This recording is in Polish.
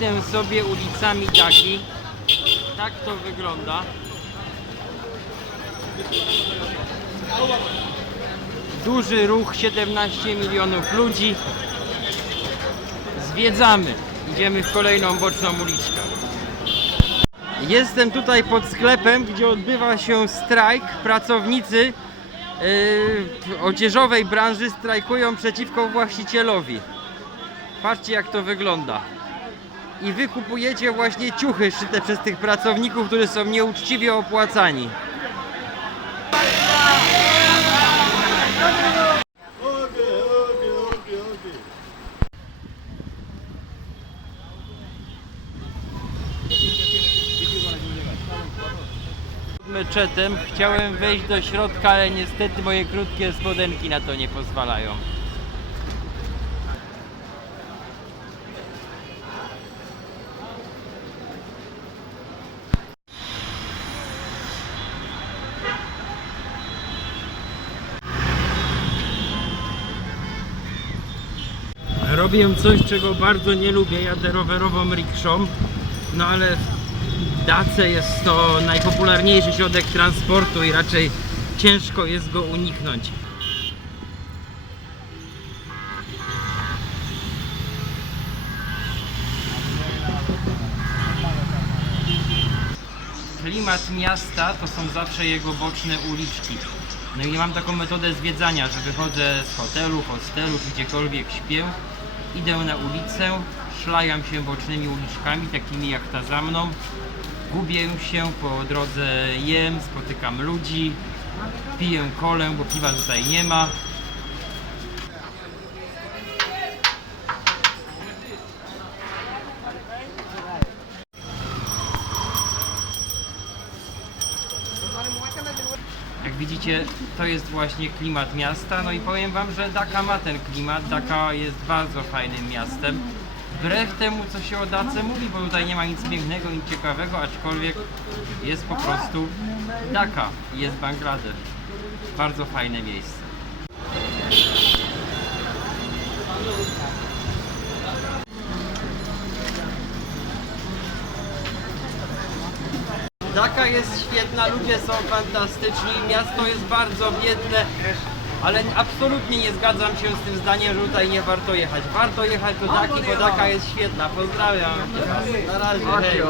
Idę sobie ulicami Daki. Tak to wygląda. Duży ruch, 17 milionów ludzi. Zwiedzamy. Idziemy w kolejną boczną uliczkę. Jestem tutaj pod sklepem, gdzie odbywa się strajk. Pracownicy yy, odzieżowej branży strajkują przeciwko właścicielowi. Patrzcie jak to wygląda. I wy kupujecie właśnie ciuchy szyte przez tych pracowników, którzy są nieuczciwie opłacani. Meczetem chciałem wejść do środka, ale niestety moje krótkie spodenki na to nie pozwalają. Robię coś, czego bardzo nie lubię. Jadę rowerową rikszą, no ale w Dace jest to najpopularniejszy środek transportu i raczej ciężko jest go uniknąć. Klimat miasta to są zawsze jego boczne uliczki. No i mam taką metodę zwiedzania, że wychodzę z hotelu, hostelu, gdziekolwiek śpię, idę na ulicę, szlajam się bocznymi uliczkami, takimi jak ta za mną, gubię się po drodze, jem, spotykam ludzi, piję kolę, bo piwa tutaj nie ma. Jak widzicie, to jest właśnie klimat miasta. No i powiem Wam, że Daka ma ten klimat. Daka jest bardzo fajnym miastem. Wbrew temu, co się o Dace mówi, bo tutaj nie ma nic pięknego, nic ciekawego, aczkolwiek jest po prostu Daka, jest Bangladesz. Bardzo fajne miejsce. Daka jest świetna, ludzie są fantastyczni, miasto jest bardzo biedne, ale absolutnie nie zgadzam się z tym zdaniem, że tutaj nie warto jechać. Warto jechać do Daki, bo Daka jest świetna. Pozdrawiam. Na razie. Hej.